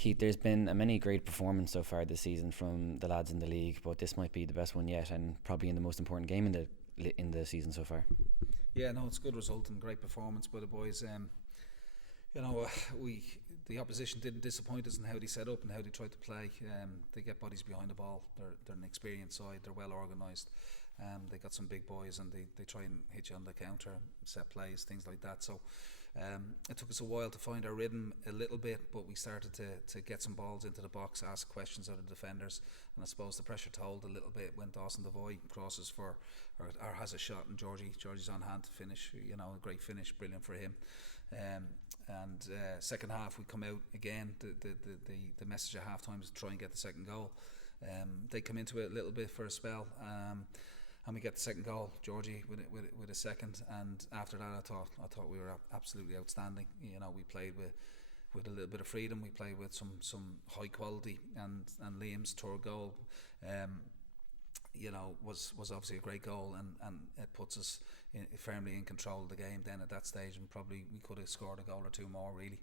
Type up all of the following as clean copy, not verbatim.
Keith, there's been a many great performance so far this season from the lads in the league, but this might be the best one yet, and probably in the most important game in the season so far. Yeah, no, it's a good result and great performance by the boys. The opposition didn't disappoint us in how they set up and how they tried to play. They get bodies behind the ball. They're an experienced side. They're well organised. They got some big boys and they try and hit you on the counter, set plays, things like that. So it took us a while to find our rhythm a little bit, but we started to get some balls into the box, ask questions of the defenders, and I suppose the pressure told a little bit when Dawson Devoy crosses for or has a shot, and Georgie's on hand to finish. A great finish, brilliant for him. And second half we come out again. The message at half time is to try and get the second goal. They come into it a little bit for a spell, and we get the second goal. Georgie with a second, and after that I thought we were absolutely outstanding. We played with a little bit of freedom. We played with some high quality, and Liam's third goal was obviously a great goal, and it puts us firmly in control of the game then at that stage, and probably we could have scored a goal or two more really.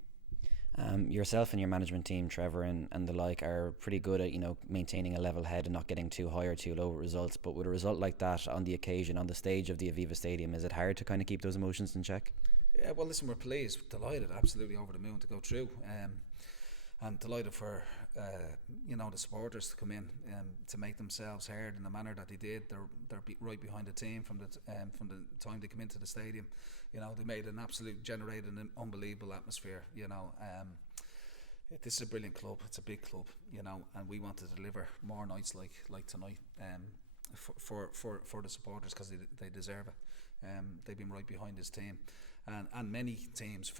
Yourself and your management team, Trevor and the like, are pretty good at maintaining a level head and not getting too high or too low results, but with a result like that on the occasion, on the stage of the Aviva Stadium, is it hard to kind of keep those emotions in check? Yeah, well listen, we're pleased, delighted, absolutely over the moon to go through. And delighted for the supporters to come in to make themselves heard in the manner that they did. They're right behind the team from the time they come into the stadium. They made generated an unbelievable atmosphere. This is a brilliant club. It's a big club. And we want to deliver more nights like tonight for the supporters, because they deserve it. They've been right behind this team. And many teams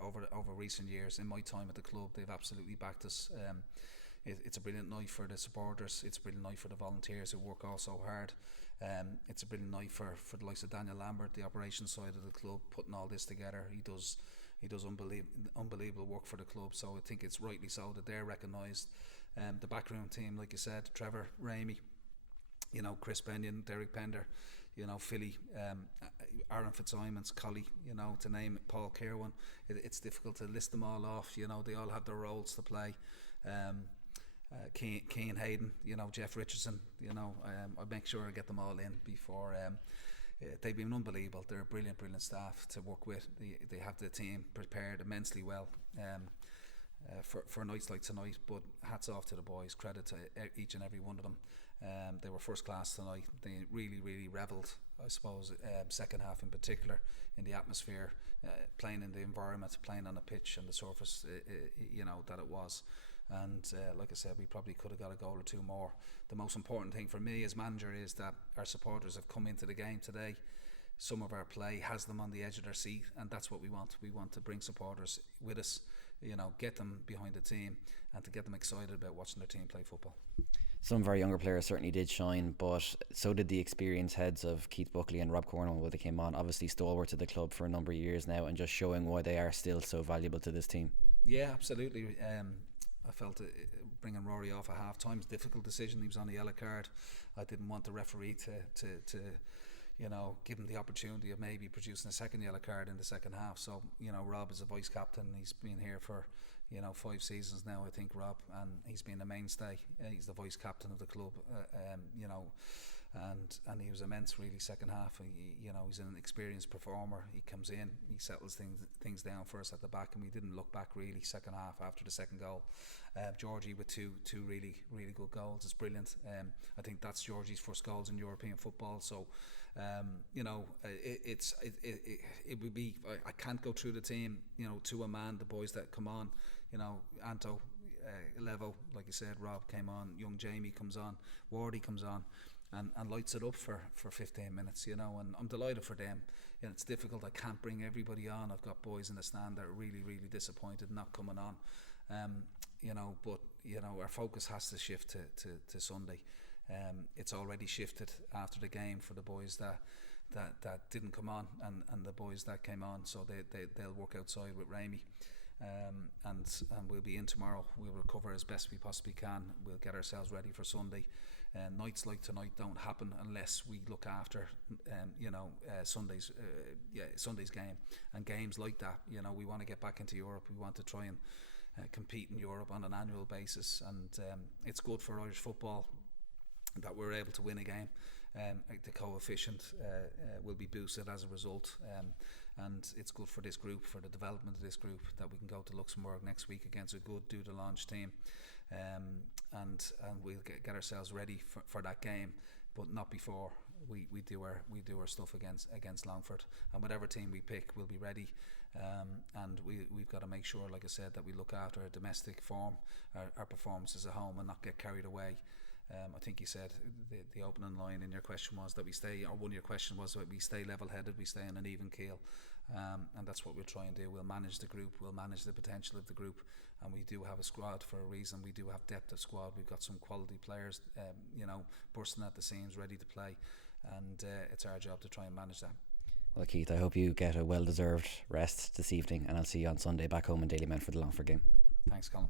over recent years, in my time at the club, they've absolutely backed us. It's a brilliant night for the supporters. It's a brilliant night for the volunteers who work all so hard. It's a brilliant night for the likes of Daniel Lambert, the operations side of the club, putting all this together. He does unbelievable work for the club. So I think it's rightly so that they're recognised. The backroom team, like you said, Trevor, Ramey, Chris Benyon, Derek Pender, Philly, Aaron Fitzsimons, Collie, to name it, Paul Kerwin. It's difficult to list them all off. They all have their roles to play. Keane Hayden, Jeff Richardson, I'll make sure I get them all in before. They've been unbelievable. They're a brilliant staff to work with. They have the team prepared immensely well for nights like tonight. But hats off to the boys. Credit to each and every one of them. They were first class tonight. They really revelled, I suppose, second half in particular, in the atmosphere, playing in the environment, playing on the pitch and the surface, that it was. And like I said, we probably could have got a goal or two more. The most important thing for me as manager is that our supporters have come into the game today. Some of our play has them on the edge of their seat, and that's what we want. We want to bring supporters with us, get them behind the team, and to get them excited about watching their team play football. Some of our younger players certainly did shine, but so did the experienced heads of Keith Buckley and Rob Cornwall when they came on. Obviously stalwart to the club for a number of years now, and just showing why they are still so valuable to this team. Yeah, absolutely. I felt bringing Rory off at half time was a difficult decision. He was on the yellow card. I didn't want the referee to give him the opportunity of maybe producing a second yellow card in the second half. So Rob is a vice captain. He's been here for 5 seasons now, I think, Rob, and he's been a mainstay. He's the vice captain of the club, and he was immense really second half. He's an experienced performer. He comes in, he settles things down for us at the back, and we didn't look back really second half after the second goal. Georgie with two really good goals. It's brilliant. I think that's Georgie's first goals in European football. So it would be, I can't go through the team to a man, the boys that come on, Anto, Levo, like you said, Rob came on, young Jamie comes on, Wardy comes on, and lights it up for 15 minutes, and I'm delighted for them. It's difficult. I can't bring everybody on. I've got boys in the stand that are really disappointed not coming on. But our focus has to shift to Sunday. It's already shifted after the game for the boys that didn't come on, and the boys that came on, so they'll work outside with Ramey. And we'll be in tomorrow. We'll recover as best we possibly can. We'll get ourselves ready for Sunday. Nights like tonight don't happen unless we look after Sunday's game, and games like that. We want to get back into Europe. We want to try and compete in Europe on an annual basis, and it's good for Irish football that we're able to win a game. The coefficient will be boosted as a result, and it's good for this group, for the development of this group, that we can go to Luxembourg next week against a good due to launch team, and we'll get ourselves ready for that game, but not before we do our stuff against Longford. And whatever team we pick, we'll be ready, and we've got to make sure, like I said, that we look after our domestic form, our performances at home, and not get carried away. I think you said the opening line in your question was that we stay, or one of your question was that we stay level-headed, we stay on an even keel, and that's what we'll try and do. We'll manage the group, we'll manage the potential of the group, and we do have a squad for a reason. We do have depth of squad. We've got some quality players, bursting at the seams, ready to play, and it's our job to try and manage that. Well, Keith, I hope you get a well-deserved rest this evening, and I'll see you on Sunday back home in Dalymount for the Longford game. Thanks, Colm.